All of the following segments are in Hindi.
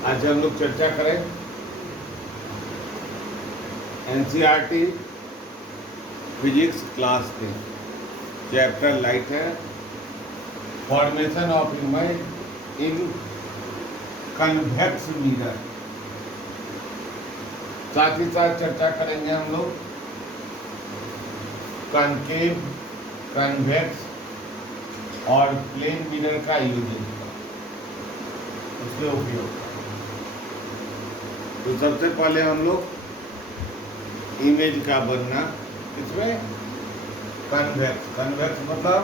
आज हम लोग चर्चा करें NCERT physics class 10 chapter light है formation of image in convex mirror. साथ ही साथ चर्चा करेंगे हम लोग कनकेव, कन्वेक्स और प्लेन मिरर का यूजेज, उसके उपयोग। तो सबसे पहले हम लोग इमेज का बनना, इसमें कन्वेक्स, कन्वेक्स मतलब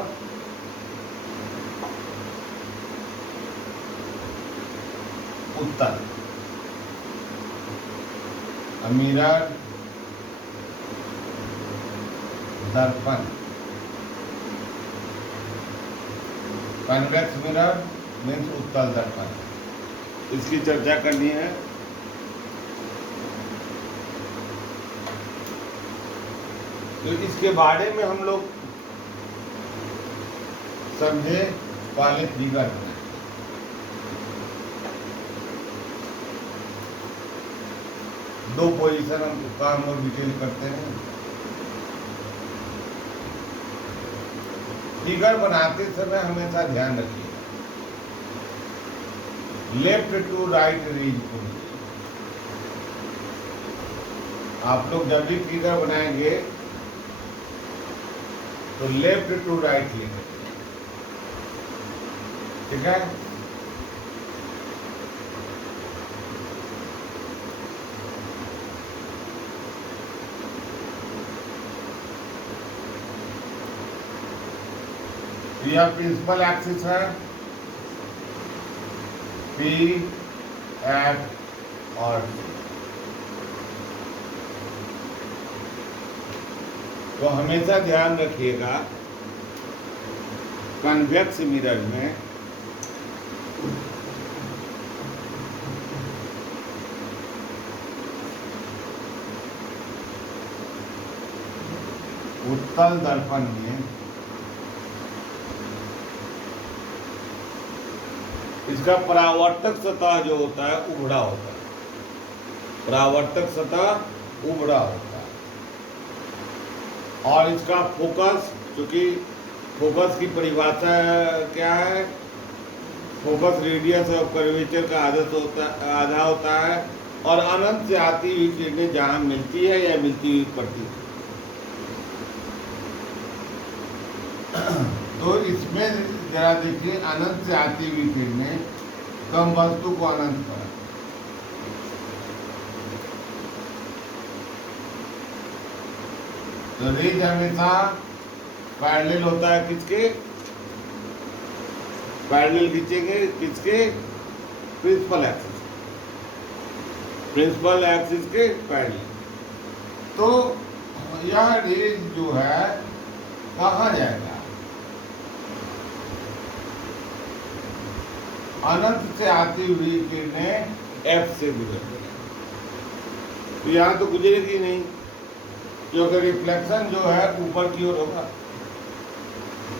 उत्तल, मिरर दर्पण, कन्वेक्स मिरर मीन्स उत्तल दर्पण, इसकी चर्चा करनी है। तो इसके बारे में हम लोग समझे, पहले फिगर बनाए। दो पोजीशन हम लोग डिटेल करते हैं। फिगर बनाते समय हमेशा ध्यान रखिए लेफ्ट टू राइट रेंज को। आप लोग जब भी फिगर बनाएंगे तो लेफ्ट टू राइट लिखें, ठीक है। यह प्रिंसिपल एक्सिस है, पी, एफ और तो हमेशा ध्यान रखिएगा कन्वेक्स मिरर में उत्तल दर्पण में इसका परावर्तक सतह जो होता है उभड़ा होता है, परावर्तक सतह उभड़ा होता है। और इसका फोकस, क्योंकि फोकस की परिभाषा क्या है, फोकस रेडियस ऑफ कर्वेचर का आधा होता है और अनंत से आती हुई किरणें जहां मिलती है या मिलती हुई पड़ती है। तो इसमें जरा देखिए, अनंत से आती हुई किरणें कम वस्तु को अनंत पर, तो रेज हमेशा पैरेलल होता है किसके, पैरेलल खींचेंगे किसके, प्रिंसिपल एक्सिस, प्रिंसिपल एक्सिस के पैरेलल। तो यह रेज जो है कहाँ जाएगा, अनंत से आती हुई किरणें एफ से गुजरती है। तो यहाँ तो गुजरेगी नहीं, क्योंकि रिफ्लेक्शन जो है ऊपर की ओर होगा,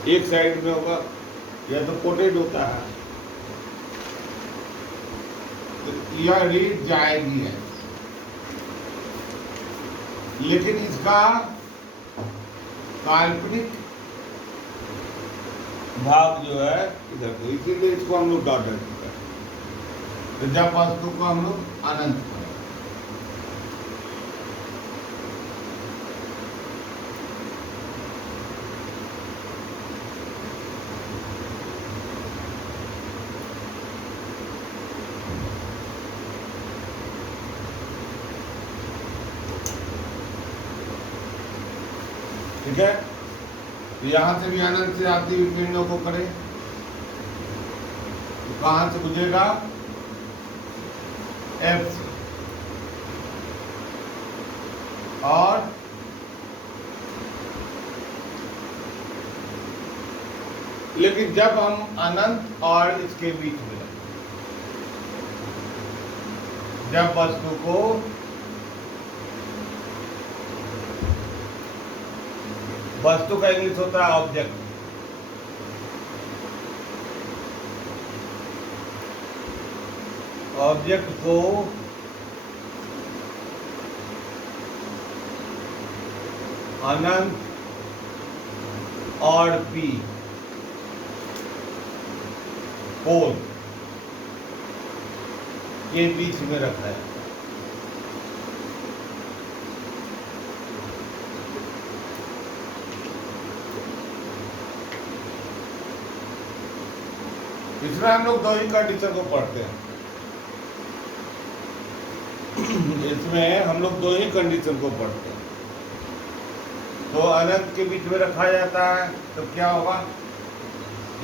एक साइड में होगा या तो कोटेड होता है, तो यह रेज जाएगी है। लेकिन इसका काल्पनिक भाग जो है इधर को, इसीलिए इसको हम लोग डॉटेड करते हैं। तो जब वस्तु को हम लोग अनंत करें, ठीक है। तो यहां से भी अनंत से आती हुई किरणों को करें तो कहां से गुजरेगा, एफ से। और लेकिन जब हम अनंत और इसके बीच में, जब वस्तु को वस्तु का इंग्लिश होता है ऑब्जेक्ट। ऑब्जेक्ट को अनंत और पी पोल के बीच में रखा है। इसमें हम लोग दो ही कंडीशन को पढ़ते हैं। इसमें हम लोग दो ही कंडीशन को पढ़ते हैं। तो अनंत के बीच में रखा जाता है तो क्या होगा,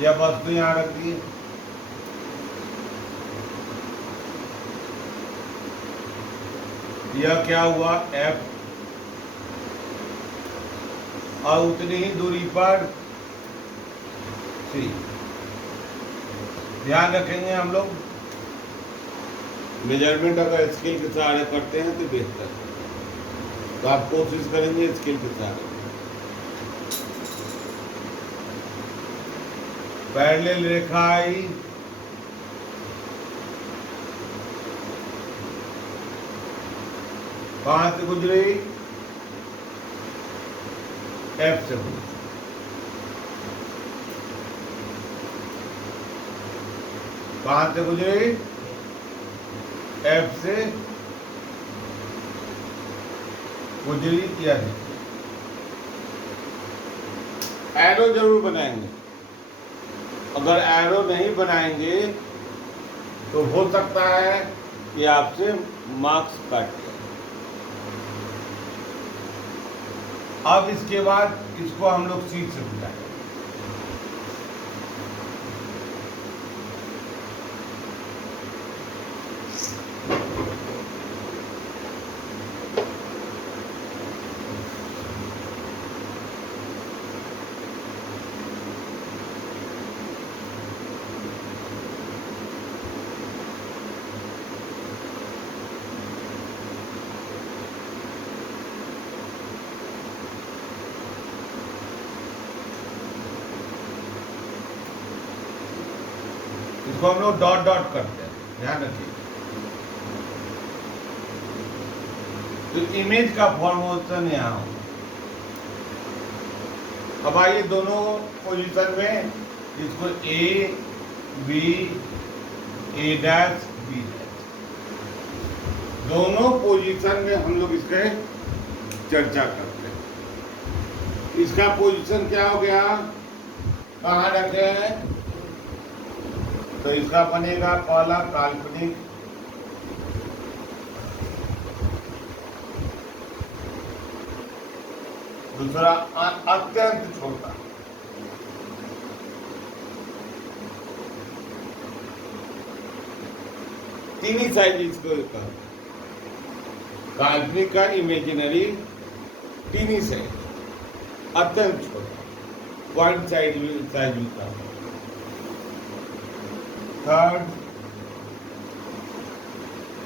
यह वस्तु यहाँ रख दी, यह क्या हुआ F, और उतनी ही दूरी पर C। ध्यान रखेंगे हम लोग, मेजरमेंट अगर स्केल के सहारे करते हैं तो बेहतर है, तो आप कोशिश करेंगे स्केल के सहारे। पैरेलल रेखा आई, कहां से गुजरी, F से गुजरी। कहां से गुजरी, F से गुजरी या नहीं। एरो जरूर बनाएंगे, अगर एरो नहीं बनाएंगे तो हो सकता है कि आपसे मार्क्स काट जाए। अब इसके बाद इसको हम लोग सीट से बुलाएंगे। इसको हम लोग डॉट डॉट करते हैं, ध्यान रखिए। तो इमेज का फॉर्मेशन यहाँ होगा। अब आइए दोनों पोजीशन में इसको A B A dash B dash, दोनों पोजीशन में हम लोग इसके चर्चा करते हैं। इसका पोजीशन क्या हो गया, कहाँ रखे हैं, तो इसका बनेगा पहला काल्पनिक, दूसरा अत्यंत छोटा, तीन ही साइज इसको कहते हैं। काल्पनिक का इमेजिनरी तीन ही साइज, अत्यंत छोटा, वन साइड साइज होता है। थर्ड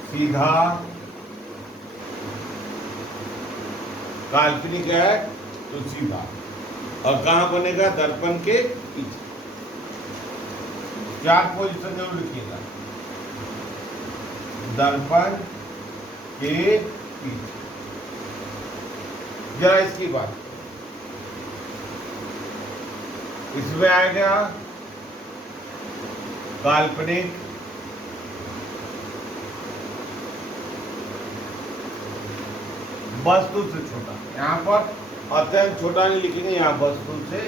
सीधा, काल्पनिक है तो सीधा, और कहाँ बनेगा, दर्पण के पीछे। चार पोजीशन जरूर लिखिएगा, दर्पण के पीछे। जरा इसकी बात, इसमें आएगा काल्पनिक, वस्तु से छोटा, यहाँ पर अत्यंत छोटा नहीं लिखेंगे, यहाँ वस्तु से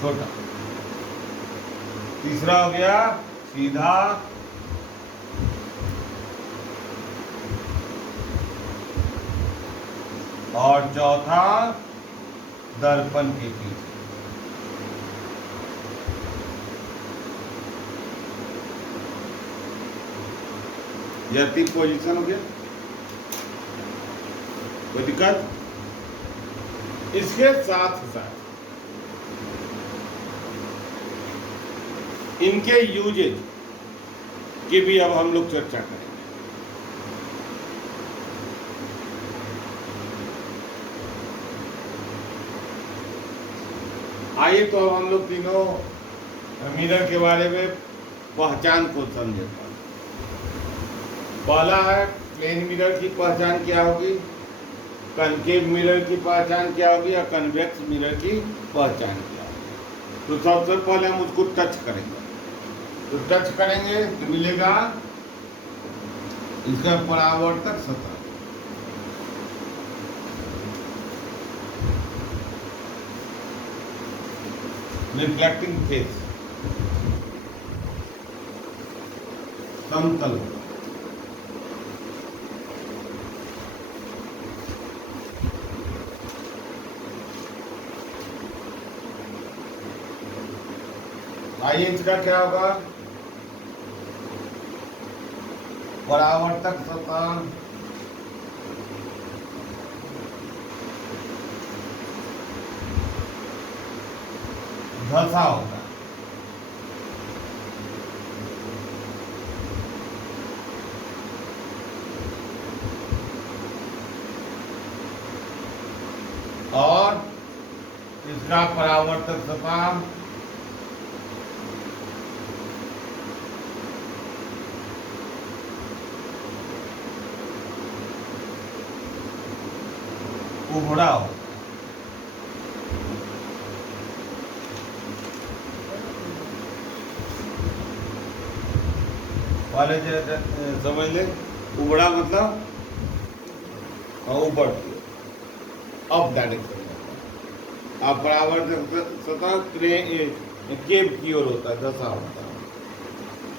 छोटा। तीसरा हो गया सीधा, और चौथा दर्पण के पीछे। यह तीन पोजीशन हो गया। कोई दिक्कत? इसके साथ साथ इनके यूजेज की भी अब हम लोग चर्चा करें। आइए तो अब हम लोग तीनों मिरर के बारे में पहचान को समझे। पहला है प्लेन मिरर की पहचान क्या होगी, कनकेव मिरर की पहचान क्या होगी या कन्वेक्स मिरर की पहचान क्या होगी। तो सबसे पहले हम उसको टच करेंगे। तो टच करेंगे तो मिलेगा इसका परावर्तक सतह, रिफ्लेक्टिंग फेस, समतल, आइए इसका क्या होगा, परावर्तक सतह धसा होगा। और इसका परावर्तक सतह उभड़ा हो। वाले समझ ले, उबड़ा मतलब ऊपर अप डायरेक्शन, अब परावर्तक सतह केव की ओर होता है, दशा होता है।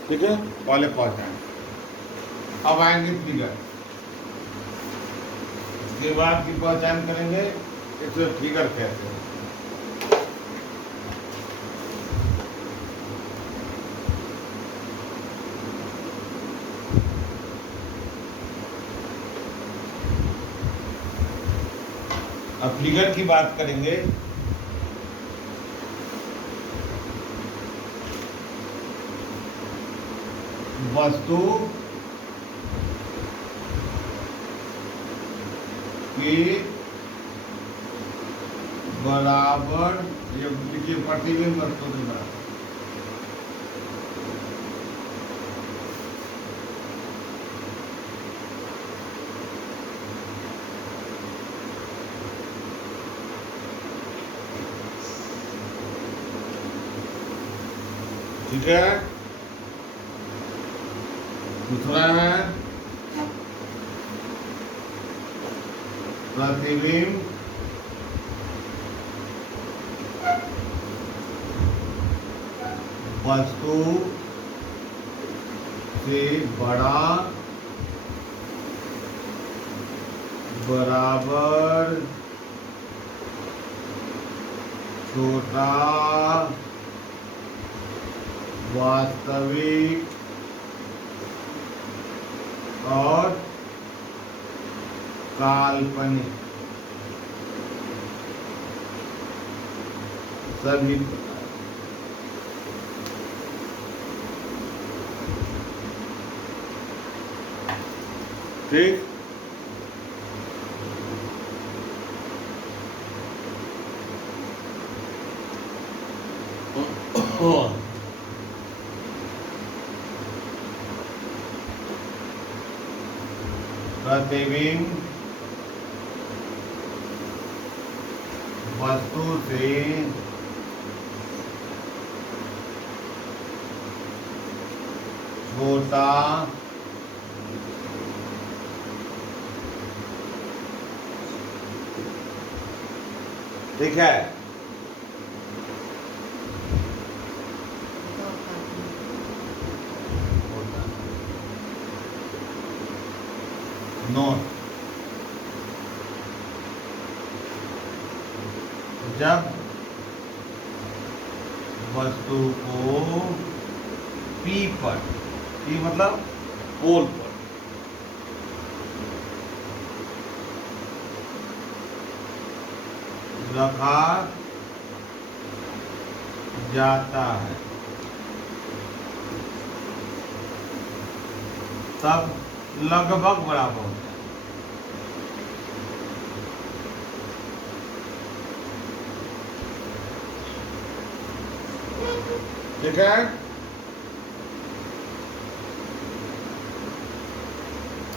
ठीक है, पहले पहचान। अब आएंगे फिगर, इसके बाद की पहचान करेंगे इसे फिगर कहते हैं। अब फिगर की बात करेंगे, वस्तु के बराबर, ये लिखिए प्रतिबिंब वस्तु के बराबर। ठीक है, दूसरा है प्रतिबिंब वस्तु से बड़ा बराबर छोटा वास्तविक और काल्पनिक सभी प्रकार। ठीक, प्रतिबिंब वस्तु से छोटा ठीक है, नोट, जब वस्तु को P पर, P मतलब पोल पर रखा जाता है तब लगभग बराबर होता है। ठीक है।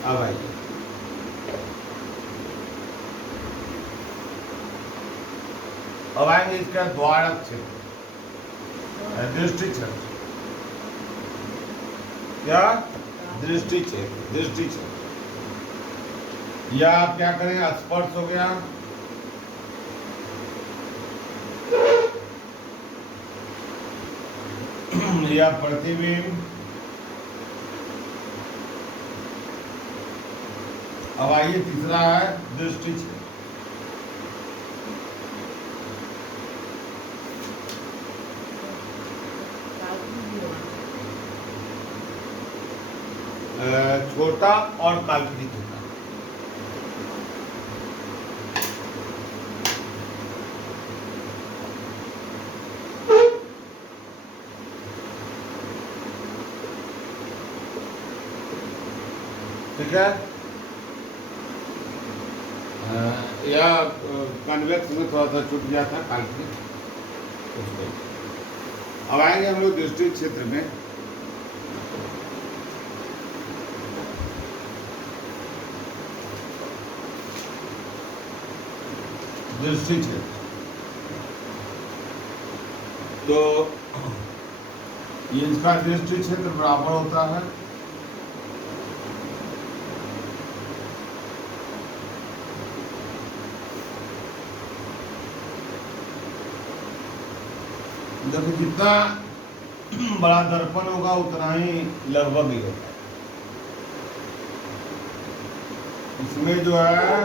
अब आइए, अब आएंगे इसका द्वारक क्षेत्र, दृष्टि क्षेत्र। क्या? दृष्टि क्षेत्र, दृष्टि क्षेत्र। या आप क्या करें, स्पर्श हो गया, या प्रतिबिंब। अब आइए तीसरा है दृष्टि क्षेत्र। छोटा और काल्पनिक होता है। ठीक है। या कन्वेक्स में थोड़ा सा छूट गया था काल्पनिक उसको। अब आएंगे हम लोग दृष्टि क्षेत्र में। दृष्टि क्षेत्र तो इसका दृष्टि क्षेत्र बराबर होता है देखो, जितना बड़ा दर्पण होगा उतना ही लगभग ही होगा। इसमें जो है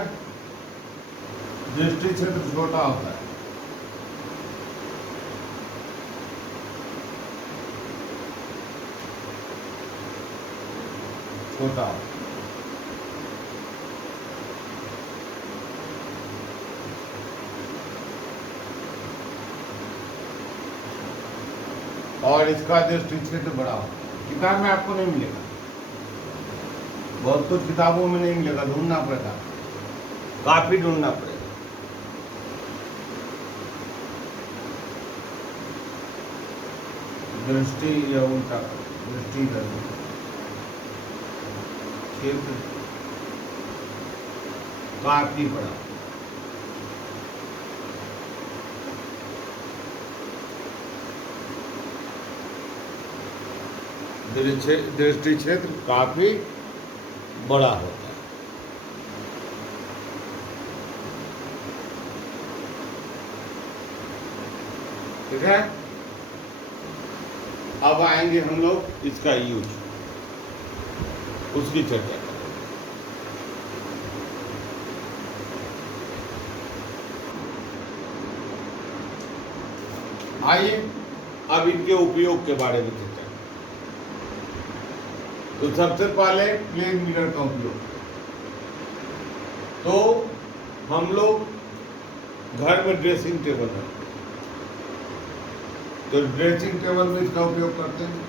दृष्टि क्षेत्र छोटा होता है। छोटा और इसका दृष्टि क्षेत्र बड़ा होता है। किताब में आपको नहीं मिलेगा, बहुत कुछ किताबों में नहीं मिलेगा, ढूंढना पड़ेगा, काफी ढूंढना पड़ेगा। दृष्टि या उल्टा दृष्टि क्षेत्र काफी बड़ा। दृष्टि क्षेत्र काफी बड़ा होता है। ठीक है। अब आएंगे हम लोग इसका यूज, उसकी चर्चा करें। आइए अब इनके उपयोग के बारे में चर्चा करें। तो सबसे पहले प्लेन मिरर का उपयोग। तो हम लोग घर में ड्रेसिंग टेबल है, तो ड्रेसिंग टेबल में इसका उपयोग करते हैं।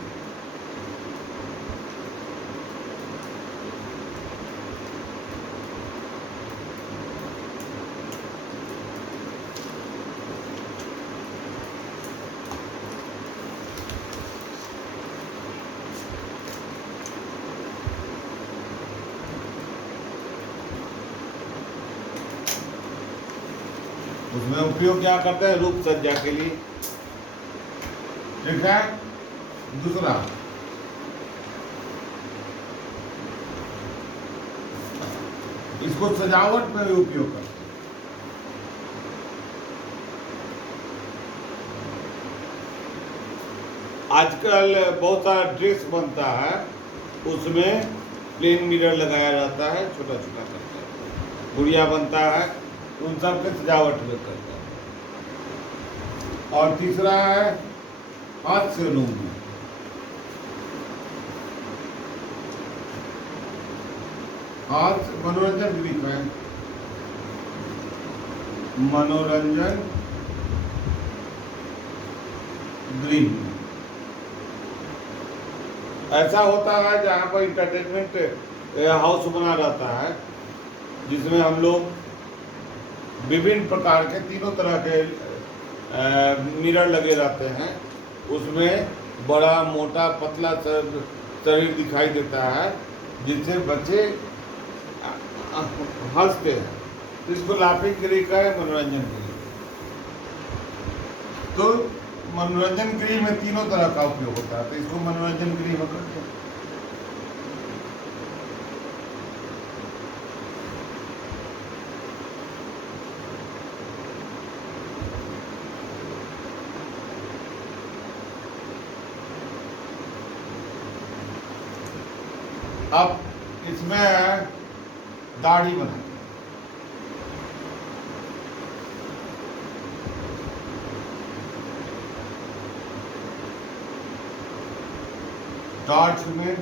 उसमें उपयोग क्या करते हैं, रूप सज्जा के लिए। ठीक है। दूसरा, इसको सजावट में भी उपयोग करते हैं। आजकल बहुत सारा ड्रेस बनता है, उसमें प्लेन मिरर लगाया जाता है, छोटा छोटा करता है। गुड़िया बनता है, उन सब के सजावट में करता है। और तीसरा है हाथ से लूंगी। हाथ मनोरंजन ग्रीक है, मनोरंजन ग्रीक ऐसा होता है जहाँ पर इंटरटेनमेंट हाउस बना रहता है, जिसमें हम लोग विभिन्न प्रकार के तीनों तरह के मिरर लगे रहते हैं। उसमें बड़ा मोटा पतला शरीर दिखाई देता है, जिससे बच्चे हंसते हैं। तो इसको लाफिंग क्रिया का है, मनोरंजन क्रिया। तो मनोरंजन क्रिया में तीनों तरह का उपयोग होता है, तो इसको मनोरंजन क्रिया में करते हैं। अब इसमें दाढ़ी बनाई, टॉर्च में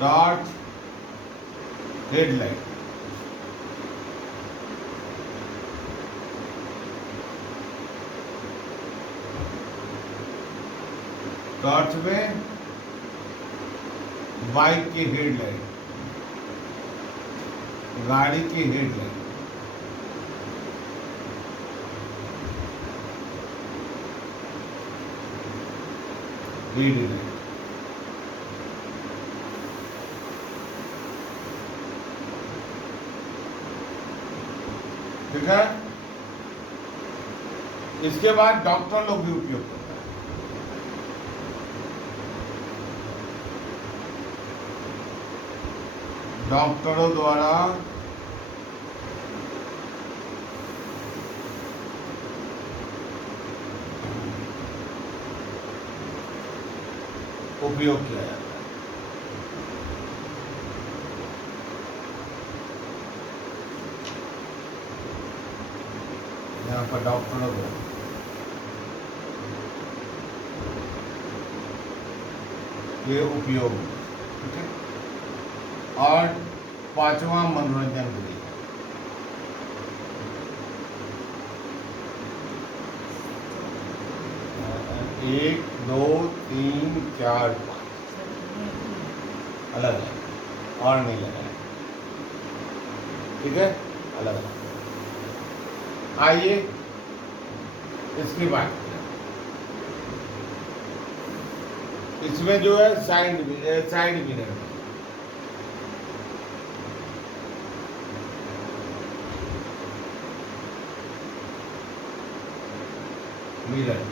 टॉर्च हेडलाइट, टॉर्च में बाइक की हेडलाइट, गाड़ी की हेडलाइट, हेडलाइट। ठीक है। इसके बाद डॉक्टर लोग भी उपयोग करते हैं। डॉक्टरों द्वारा उपयोग किया जाता है। यहाँ पर डॉक्टरों द्वारा ये उपयोग, ठीक है। और पांचवा मनोरंजन क्रिया, एक दो तीन चार पाँच अलग अलग और नहीं लगाए, ठीक है, अलग अलग। आइए इसकी बात करें। इसमें जो है साइड मिरर, मिरर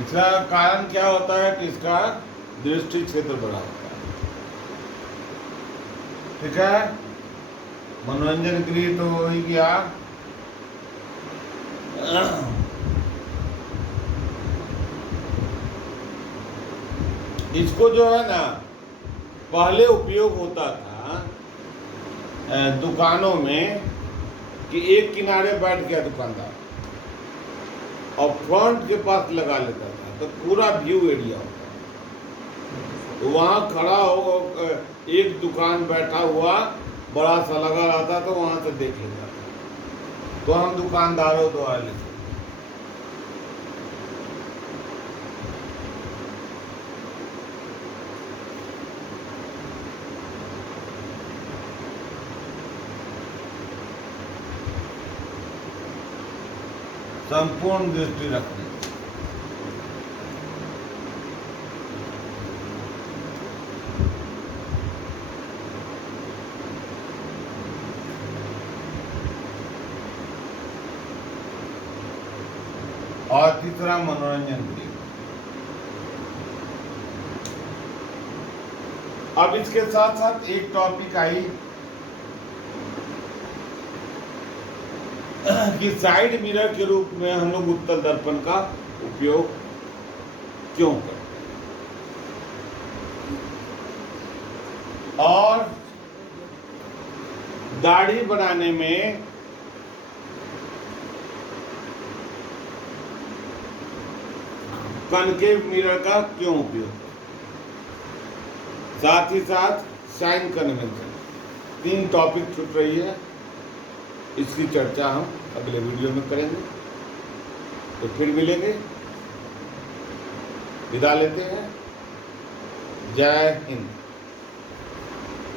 इसका कारण क्या होता है कि इसका दृष्टि क्षेत्र बड़ा होता है, ठीक है। मनोरंजन के लिए तो हो ही गया। इसको जो है ना, पहले उपयोग होता था दुकानों में कि एक किनारे बैठ गया दुकानदार और फ्रंट के पास लगा लेता था, तो पूरा व्यू एरिया होता है। तो वहाँ खड़ा हो, एक दुकान बैठा हुआ बड़ा सा लगा रहता, तो वहाँ से देख लेता था। तो हम दुकानदारों द्वारा लेते। संपूर्ण दृष्टि रखने, और तीसरा मनोरंजन के लिए। अब इसके साथ साथ एक टॉपिक आई कि साइड मिरर के रूप में हम लोग उत्तल दर्पण का उपयोग क्यों करें, और दाढ़ी बनाने में कनकेव मिरर का क्यों उपयोग, साथ ही साथ साइन कन्वेंशन। 3 टॉपिक छूट रही है, इसकी चर्चा हम अगले वीडियो में करेंगे। तो फिर मिलेंगे। विदा लेते हैं। जय हिंद।